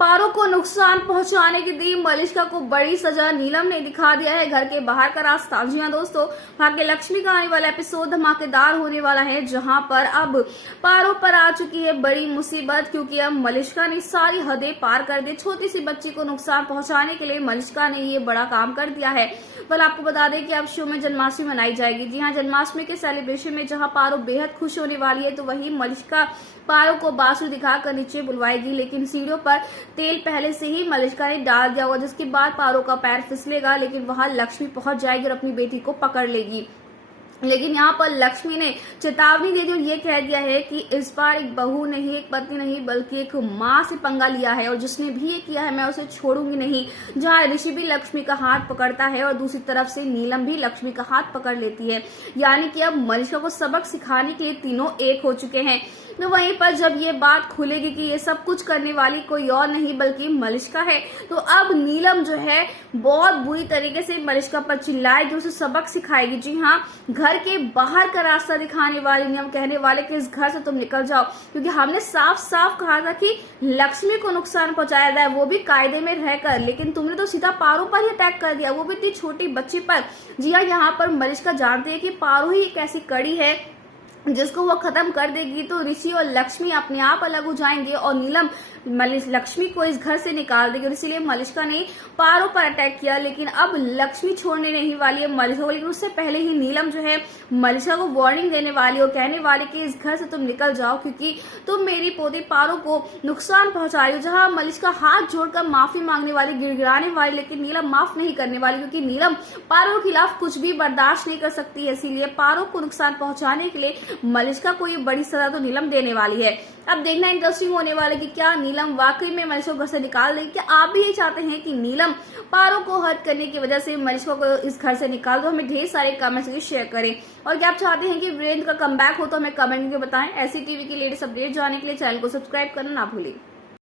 पारो को नुकसान पहुंचाने की दी मलिष्का को बड़ी सजा। नीलम ने दिखा दिया है घर के बाहर का रास्ता। जी हां दोस्तों, भाग्य लक्ष्मी का आने वाला एपिसोड धमाकेदार होने वाला है, जहां पर अब पारो पर आ चुकी है बड़ी मुसीबत, क्योंकि अब मलिष्का ने सारी हदें पार कर दी। छोटी सी बच्ची को नुकसान पहुंचाने के लिए मलिष्का ने ये बड़ा काम कर दिया है। कल आपको बता दें कि अब शो में जन्माष्टमी मनाई जाएगी। जी हाँ, जन्माष्टमी के सेलिब्रेशन में जहां पारो बेहद खुश होने वाली है, तो वहीं मलिष्का पारो को बांसुरी दिखाकर नीचे बुलवाएगी, लेकिन सीढ़ियों पर तेल पहले से ही मलिष्का ने डाल दिया होगा, जिसके बाद पारो का पैर फिसलेगा, लेकिन वहां लक्ष्मी पहुंच जाएगी और अपनी बेटी को पकड़ लेगी। लेकिन यहाँ पर लक्ष्मी ने चेतावनी दे दी और ये कह दिया है कि इस बार एक बहू नहीं, एक पत्नी नहीं, बल्कि एक माँ से पंगा लिया है, और जिसने भी ये किया है मैं उसे छोड़ूंगी नहीं। जहाँ ऋषि भी लक्ष्मी का हाथ पकड़ता है और दूसरी तरफ से नीलम भी लक्ष्मी का हाथ पकड़ लेती है, यानी कि अब मलिष्का को सबक सिखाने के लिए तीनों एक हो चुके हैं। तो वहीं पर जब ये बात खुलेगी कि ये सब कुछ करने वाली कोई और नहीं बल्कि मलिष्का है, तो अब नीलम जो है बहुत बुरी तरीके से मलिष्का पर चिल्लाएगी, उसे सबक सिखाएगी। जी हाँ, घर के बाहर का रास्ता दिखाने वाली नीलम कहने वाले कि इस घर से तुम निकल जाओ, क्योंकि हमने साफ साफ कहा था कि लक्ष्मी को नुकसान पहुंचाया जाए, वो भी कायदे में रहकर, लेकिन तुमने तो सीधा पारो पर ही अटैक कर दिया, वो भी इतनी छोटी बच्ची पर। जी हाँ, यहाँ पर मलिष्का जानती है कि पारो ही एक ऐसी कड़ी है जिसको वो खत्म कर देगी तो ऋषि और लक्ष्मी अपने आप अलग हो जाएंगे और नीलम लक्ष्मी को इस घर से निकाल देगी। और इसीलिए मलिष्का ने पारो पर अटैक किया, लेकिन अब लक्ष्मी छोड़ने नहीं वाली है मलिष्का को। लेकिन उससे पहले ही नीलम जो है मलिष्का को वार्निंग देने वाली और कहने वाली कि इस घर से तुम निकल जाओ, क्योंकि तुम मेरी पोती पारो को नुकसान पहुंचा रही हो। जहां मलिष्का हाथ जोड़कर माफी मांगने वाली, गिड़गिड़ाने वाली, लेकिन नीलम माफ नहीं करने वाली, क्योंकि नीलम पारो के खिलाफ कुछ भी बर्दाश्त नहीं कर सकती है। इसीलिए पारो को नुकसान पहुंचाने के लिए मलिष्का को ये बड़ी सजा तो नीलम देने वाली है। अब देखना इंटरेस्टिंग होने वाला है कि क्या नीलम वाकई में मलिष्का को घर से निकाल देगी। क्या आप भी यही चाहते हैं कि नीलम पारो को हर्ट करने की वजह से मलिष्का को इस घर से निकाल दो? हमें ढेर सारे कमेंट्स शेयर करें। और क्या आप चाहते हैं कि वीरेंद्र का कमबैक हो, तो हमें कमेंट करके बताएं। ऐसी टीवी की लेटेस्ट अपडेट जानने के लिए चैनल को सब्सक्राइब करना ना भूलें।